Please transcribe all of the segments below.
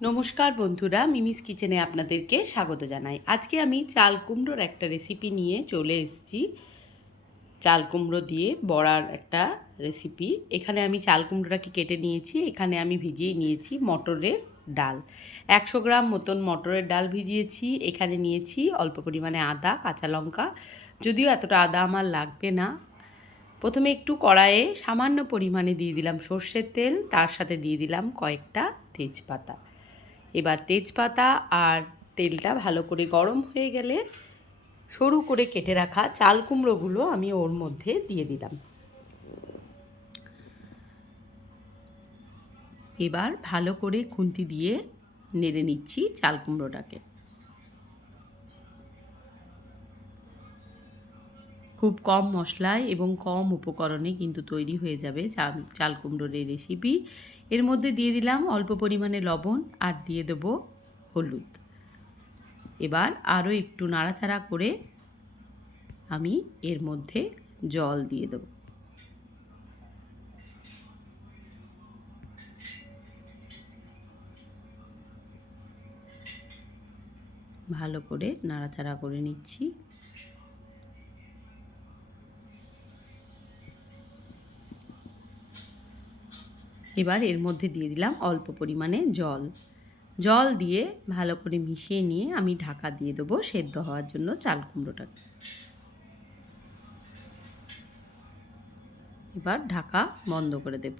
নমস্কার বন্ধুরা, মিমিস কিচেনে আপনাদেরকে স্বাগত জানাই। আজকে আমি চাল কুমড়োর একটা রেসিপি নিয়ে চলে এসেছি। চাল কুমড়ো দিয়ে বড়ার একটা রেসিপি এখানে আমি চাল কুমড়োটাকে কেটে নিয়েছি, এখানে আমি ভিজিয়ে নিয়েছি মটরের ডাল। একশো গ্রাম মতন মটরের ডাল ভিজিয়েছি, এখানে নিয়েছি অল্প পরিমাণে আদা, কাঁচা লঙ্কা। যদিও এতটা আদা আমার লাগবে না। প্রথমে একটু কড়াইয়ে সামান্য পরিমাণে দিয়ে দিলাম সর্ষের তেল, তার সাথে দিয়ে দিলাম কয়েকটা তেজপাতা। এবার তেজপাতা আর তেলটা ভালো করে গরম হয়ে গেলে সরু করে কেটে রাখা চাল কুমড়োগুলো আমি ওর মধ্যে দিয়ে দিলাম। এবার ভালো করে খুন্তি দিয়ে নেড়ে নিচ্ছি চাল কুমড়োটাকে। খুব কম মশলায় এবং কম উপকরণে কিন্তু তৈরি হয়ে যাবে চাল চাল কুমড়োর রেসিপি এর মধ্যে দিয়ে দিলাম অল্প পরিমাণে লবণ আর দিয়ে দেব হলুদ। এবার আরও একটু নাড়াচাড়া করে আমি এর মধ্যে জল দিয়ে দেব। ভালো করে নাড়াচাড়া করে নিচ্ছি। এবার এর মধ্যে দিয়ে দিলাম অল্প পরিমাণে জল। জল দিয়ে ভালো করে মিশিয়ে নিয়ে আমি ঢাকা দিয়ে দেবো সেদ্ধ হওয়ার জন্য চাল কুমড়োটাকে। এবার ঢাকা বন্ধ করে দেব।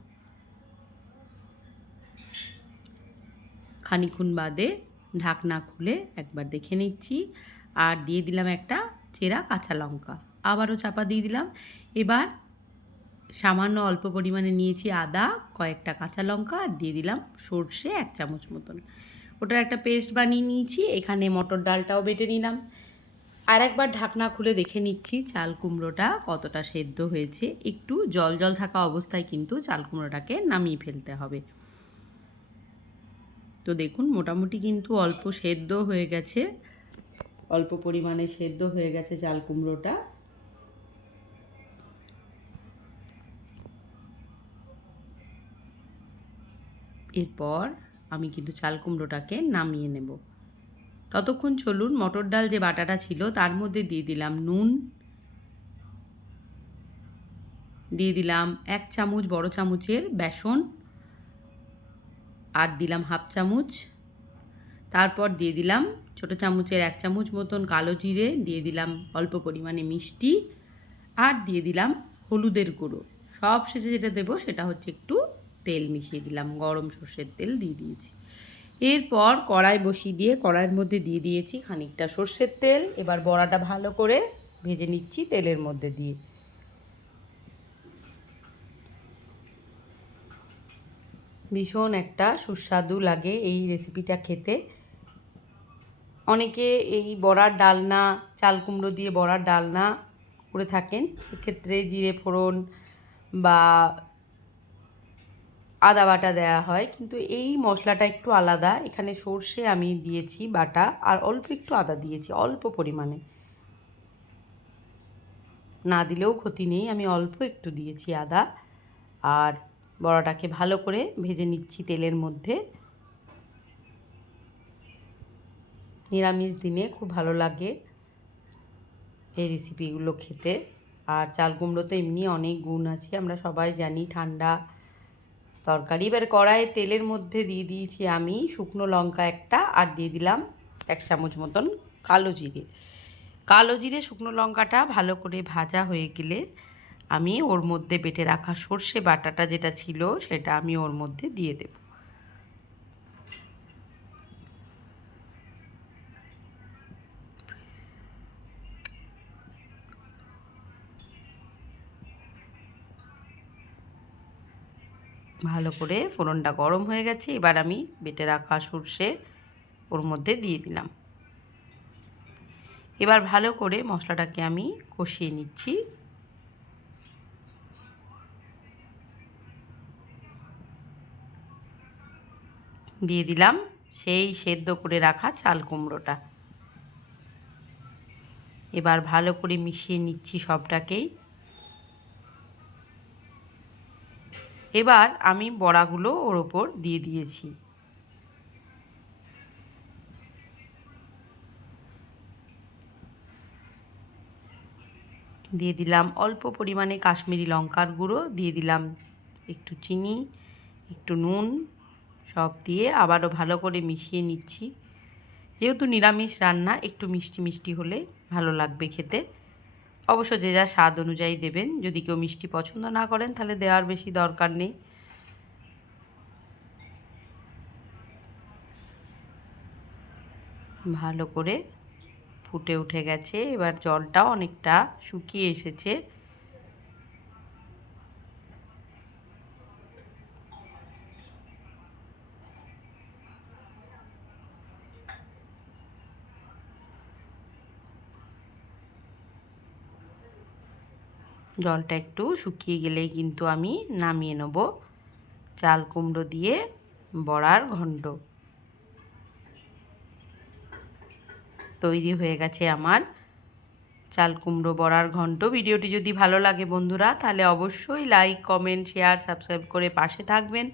খানিক্ষণ বাদে ঢাকনা খুলে একবার দেখে নিচ্ছি। আর দিয়ে দিলাম একটা চেরা কাঁচা লঙ্কা। আবারও চাপা দিয়ে দিলাম। এবার সামান্য অল্প পরিমাণে নিয়েছি আদা, কয়েকটা কাঁচা লঙ্কা আর দিয়ে দিলাম সর্ষে এক চামচ মতন। ওটার একটা পেস্ট বানিয়ে নিয়েছি, এখানে মটর ডালটাও বেটে নিলাম। আর একবার ঢাকনা খুলে দেখে নিচ্ছি চাল কুমড়োটা কতটা সেদ্ধ হয়েছে। একটু জল জল থাকা অবস্থায় কিন্তু চাল কুমড়োটাকে নামিয়ে ফেলতে হবে। তো দেখুন, মোটামুটি কিন্তু অল্প সেদ্ধ হয়ে গেছে, অল্প পরিমাণে সেদ্ধ হয়ে গেছে চাল কুমড়োটা। এরপর আমি কিন্তু চাল কুমড়োটাকে নামিয়ে নেব। ততক্ষণ চলুন মটর ডাল যে বাটাটা ছিল তার মধ্যে দিয়ে দিলাম নুন। দিয়ে দিলাম এক চামচ বড় চামচের বেসন। আর দিলাম হাফ চামচ। তারপর দিয়ে দিলাম ছোট চামচের এক চামচ মতন কালো জিরে, দিয়ে দিলাম অল্প পরিমাণে মিষ্টি। আর দিয়ে দিলাম হলুদের গুঁড়ো। সব শেষে যেটা দেবো সেটা হচ্ছে একটু তেল মিশিয়ে দিলাম, গরম সর্ষের তেল দিয়ে দিয়েছি। এরপর কড়াই বসিয়ে দিয়ে, কড়াইয়ের মধ্যে দিয়ে দিয়েছি খানিকটা সর্ষের তেল। এবার বড়াটা ভালো করে ভেজে নিচ্ছি তেলের মধ্যে দিয়ে। ভীষণ একটা সুস্বাদু লাগে এই রেসিপিটা খেতে। অনেকে এই বড়ার ডালনা, চাল কুমড়ো দিয়ে বড়ার ডালনা করে থাকেন। সেক্ষেত্রে জিরে ফোড়ন বা আদা বাটা দেওয়া হয়, কিন্তু এই মশলাটা একটু আলাদা। এখানে সর্ষে আমি দিয়েছি বাটা, আর অল্প একটু আদা দিয়েছি, অল্প পরিমাণে। না দিলেও ক্ষতি নেই, আমি অল্প একটু দিয়েছি আদা। আর বড়াটাকে ভালো করে ভেজে নিচ্ছি তেলের মধ্যে। নিরামিষ দিনে খুব ভালো লাগে এই রেসিপিগুলো খেতে। আর চাল কুমড়ো তো এমনি অনেক গুণ আছে, আমরা সবাই জানি ঠান্ডা তরকারি। এবার কড়াইয়ে তেলের মধ্যে দিয়ে দিয়েছি আমি শুকনো লঙ্কা একটা আর দিয়ে দিলাম এক চামচ মতন কালো জিরে। কালো জিরে, শুকনো লঙ্কাটা ভালো করে ভাজা হয়ে গেলে আমি ওর মধ্যে বেটে রাখা সর্ষে বাটাটা যেটা ছিল সেটা আমি ওর মধ্যে দিয়ে দেব। ভালো করে ফোড়নটা গরম হয়ে গেছে, এবার আমি বেটে রাখা সর্ষে ওর মধ্যে দিয়ে দিলাম। এবার ভালো করে মশলাটাকে আমি কষিয়ে নিচ্ছি। দিয়ে দিলাম সেই সেদ্ধ করে রাখা চাল কুমড়োটা। এবার ভালো করে মিশিয়ে নিচ্ছি সবটাকেই। এবার আমি বড়াগুলো ওর ওপর দিয়ে দিয়েছি। দিয়ে দিলাম অল্প পরিমাণে কাশ্মীরি লঙ্কার গুঁড়ো, দিয়ে দিলাম একটু চিনি, একটু নুন, সব দিয়ে আবারও ভালো করে মিশিয়ে নিচ্ছি। যেহেতু নিরামিষ রান্না, একটু মিষ্টি মিষ্টি হলে ভালো লাগবে খেতে। অবশ্য যে যা স্বাদ অনুযায়ী দেবেন। যদি কেউ মিষ্টি পছন্দ না করেন, তাহলে দেওয়ার বেশি দরকার নেই। ভালো করে ফুটে উঠে গেছে। এবার জলটাও অনেকটা শুকিয়ে এসেছে। জলটা একটু শুকিয়ে গেলেই কিন্তু আমি নামিয়ে নেব চাল কুমড়ো দিয়ে বড়ার ঘণ্ট। তৈরি হয়ে গেছে আমার চাল কুমড়ো বড়ার ঘন্ট ভিডিওটি যদি ভালো লাগে বন্ধুরা, তাহলে অবশ্যই লাইক, কমেন্ট, শেয়ার, সাবস্ক্রাইব করে পাশে থাকবেন।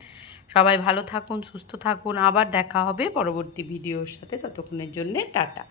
সবাই ভালো থাকুন, সুস্থ থাকুন। আবার দেখা হবে পরবর্তী ভিডিওর সাথে। ততক্ষণের জন্যে টাটা।